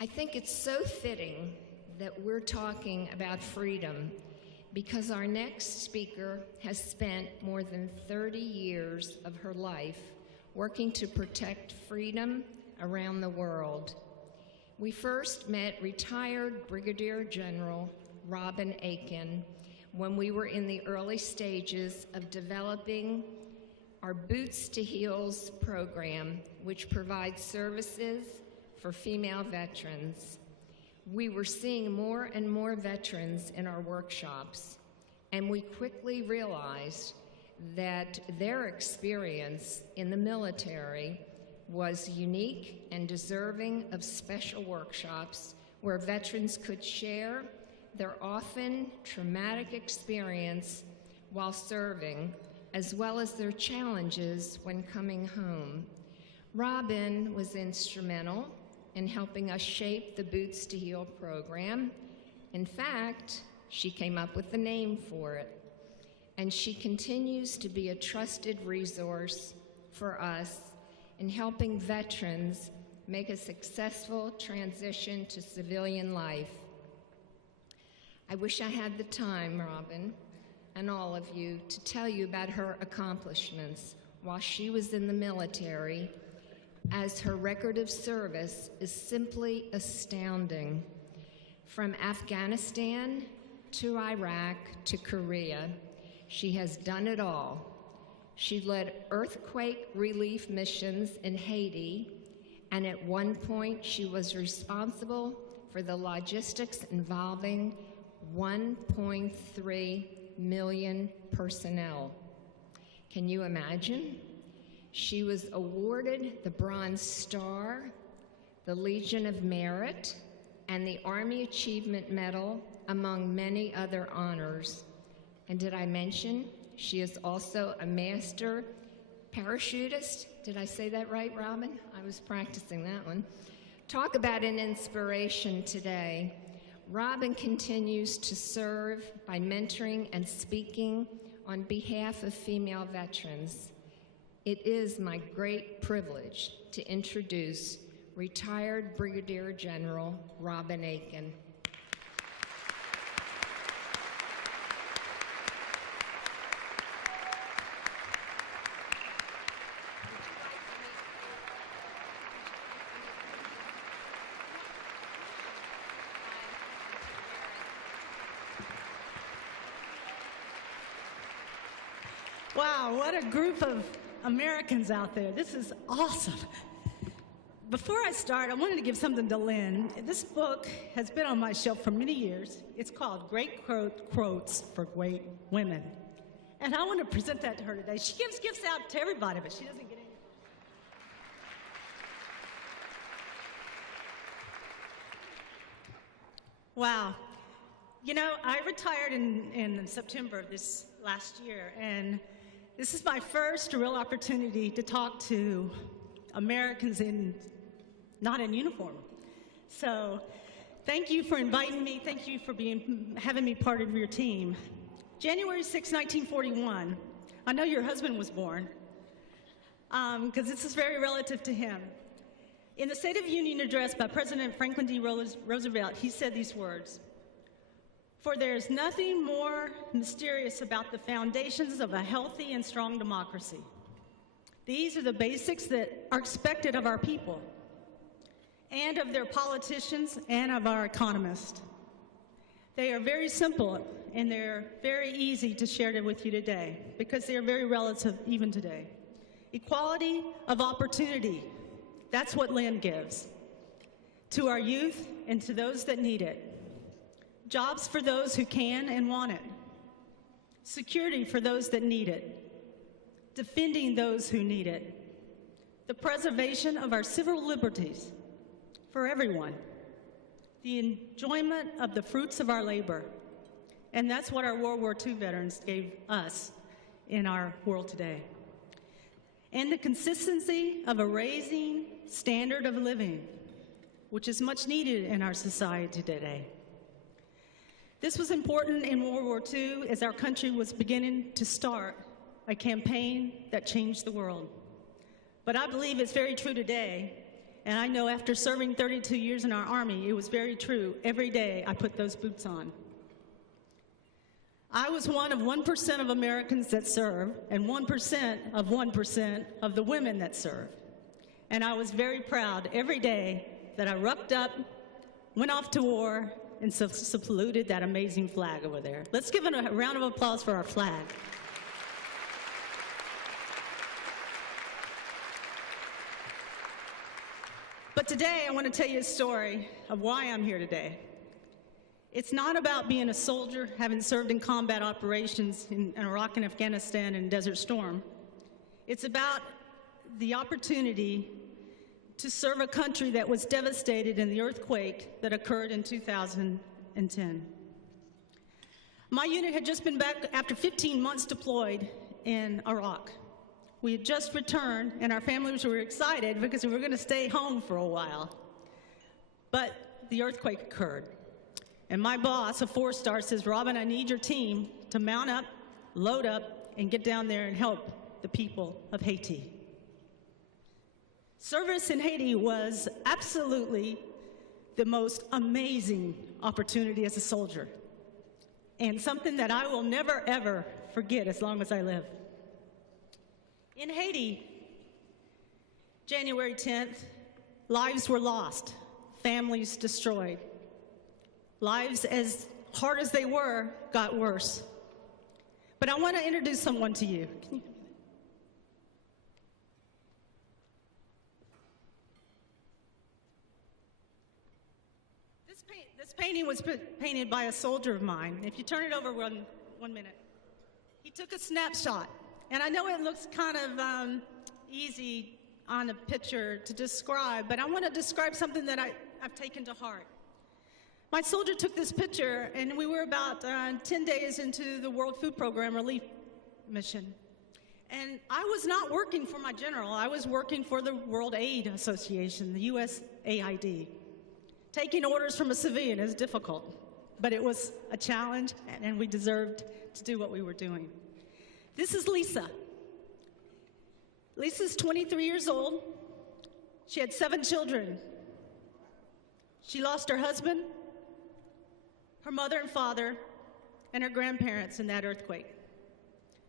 I think it's so fitting that we're talking about freedom because our next speaker has spent more than 30 years of her life working to protect freedom around the world. We first met retired Brigadier General Robin Akin when we were in the early stages of developing our Boots to Heels program, which provides services for female veterans. We were seeing more and more veterans in our workshops, and we quickly realized that their experience in the military was unique and deserving of special workshops where veterans could share their often traumatic experience while serving, as well as their challenges when coming home. Robin was instrumental in helping us shape the Boots to Heal program. In fact, she came up with the name for it. And she continues to be a trusted resource for us in helping veterans make a successful transition to civilian life. I wish I had the time, Robin, and all of you, to tell you about her accomplishments while she was in the military, as her record of service is simply astounding. From Afghanistan to Iraq to Korea, she has done it all. She led earthquake relief missions in Haiti, and at one point she was responsible for the logistics involving 1.3 million personnel. Can you imagine? She was awarded the Bronze Star, the Legion of Merit, and the Army Achievement Medal, among many other honors. And did I mention she is also a master parachutist? Did I say that right, Robin? I was practicing that one. Talk about an inspiration today. Robin continues to serve by mentoring and speaking on behalf of female veterans. It is my great privilege to introduce retired Brigadier General Robin Akin. Wow, what a group of Americans out there. This is awesome. Before I start, I wanted to give something to Lynn. This book has been on my shelf for many years. It's called Great Quotes for Great Women. And I want to present that to her today. She gives gifts out to everybody, but she doesn't get any. Wow. You know, I retired in September of this last year, and this is my first real opportunity to talk to Americans not in uniform. So thank you for inviting me. Thank you for having me part of your team. January 6, 1941, I know your husband was born, because this is very relative to him. In the State of the Union address by President Franklin D. Roosevelt, he said these words: "For there is nothing more mysterious about the foundations of a healthy and strong democracy. These are the basics that are expected of our people and of their politicians and of our economists. They are very simple and they're very easy to share with you today because they are very relative even today. Equality of opportunity, that's what Lynn gives to our youth and to those that need it. Jobs for those who can and want it. Security for those that need it. Defending those who need it. The preservation of our civil liberties for everyone. The enjoyment of the fruits of our labor. And that's what our World War II veterans gave us in our world today. And the consistency of a rising standard of living, which is much needed in our society today. This was important in World War II as our country was beginning to start a campaign that changed the world. But I believe it's very true today And I know after serving 32 years in our Army, it was very true. Every day I put those boots on. I was one of 1% of Americans that serve, and 1% of the women that serve. And I was very proud every day that I rucked up, went off to war, and saluted that amazing flag over there. Let's give it a round of applause for our flag. But today I want to tell you a story of why I'm here today. It's not about being a soldier, having served in combat operations in Iraq and Afghanistan and Desert Storm. It's about the opportunity to serve a country that was devastated in the earthquake that occurred in 2010. My unit had just been back after 15 months deployed in Iraq. We had just returned, and our families were excited because we were going to stay home for a while. But the earthquake occurred. And my boss, a 4-star, says, "Robin, I need your team to mount up, load up, and get down there and help the people of Haiti." Service in Haiti was absolutely the most amazing opportunity as a soldier, and something that I will never, ever forget as long as I live. In Haiti, January 10th, lives were lost, families destroyed. Lives, as hard as they were, got worse. But I want to introduce someone to you. This painting was painted by a soldier of mine. If you turn it over one minute. He took a snapshot. And I know it looks kind of easy on a picture to describe, but I want to describe something that I've taken to heart. My soldier took this picture, and we were about 10 days into the World Food Program relief mission. And I was not working for my general. I was working for the World Aid Association, the USAID. Taking orders from a civilian is difficult, but it was a challenge, and we deserved to do what we were doing. This is Lisa. Lisa's 23 years old. She had 7 children. She lost her husband, her mother and father, and her grandparents in that earthquake.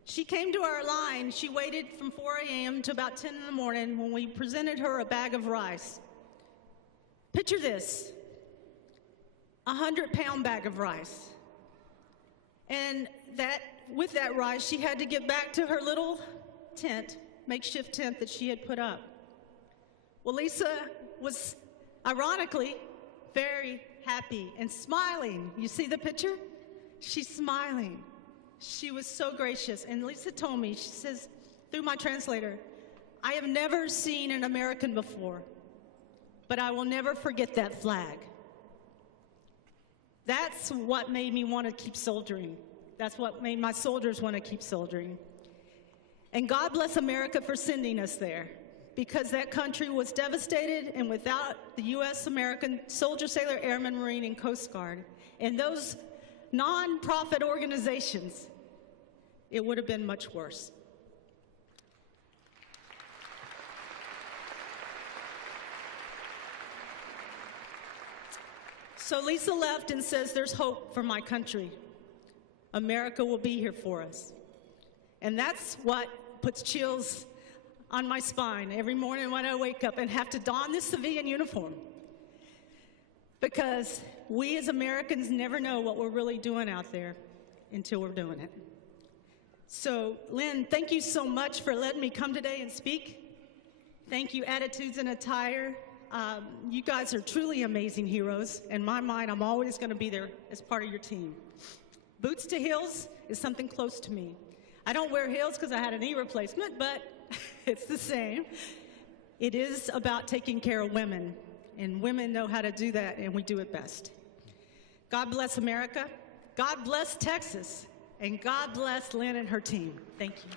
She came to our line. She waited from 4 a.m. to about 10 in the morning when we presented her a bag of rice. Picture this, a 100-pound bag of rice. And with that rice, she had to get back to her little tent, makeshift tent that she had put up. Well, Lisa was, ironically, very happy and smiling. You see the picture? She's smiling. She was so gracious. And Lisa told me, she says, through my translator, "I have never seen an American before, but I will never forget that flag." That's what made me want to keep soldiering. That's what made my soldiers want to keep soldiering. And God bless America for sending us there, because that country was devastated, and without the U.S. American Soldier, Sailor, Airman, Marine, and Coast Guard, and those non-profit organizations, it would have been much worse. So Lisa left and says, "There's hope for my country. America will be here for us." And that's what puts chills on my spine every morning when I wake up and have to don this civilian uniform. Because we as Americans never know what we're really doing out there until we're doing it. So, Lynn, thank you so much for letting me come today and speak. Thank you, Attitudes and Attire. You guys are truly amazing heroes. In my mind, I'm always going to be there as part of your team. Boots to heels is something close to me. I don't wear heels because I had a knee replacement, but it's the same. It is about taking care of women, and women know how to do that, and we do it best. God bless America. God bless Texas. And God bless Lynn and her team. Thank you.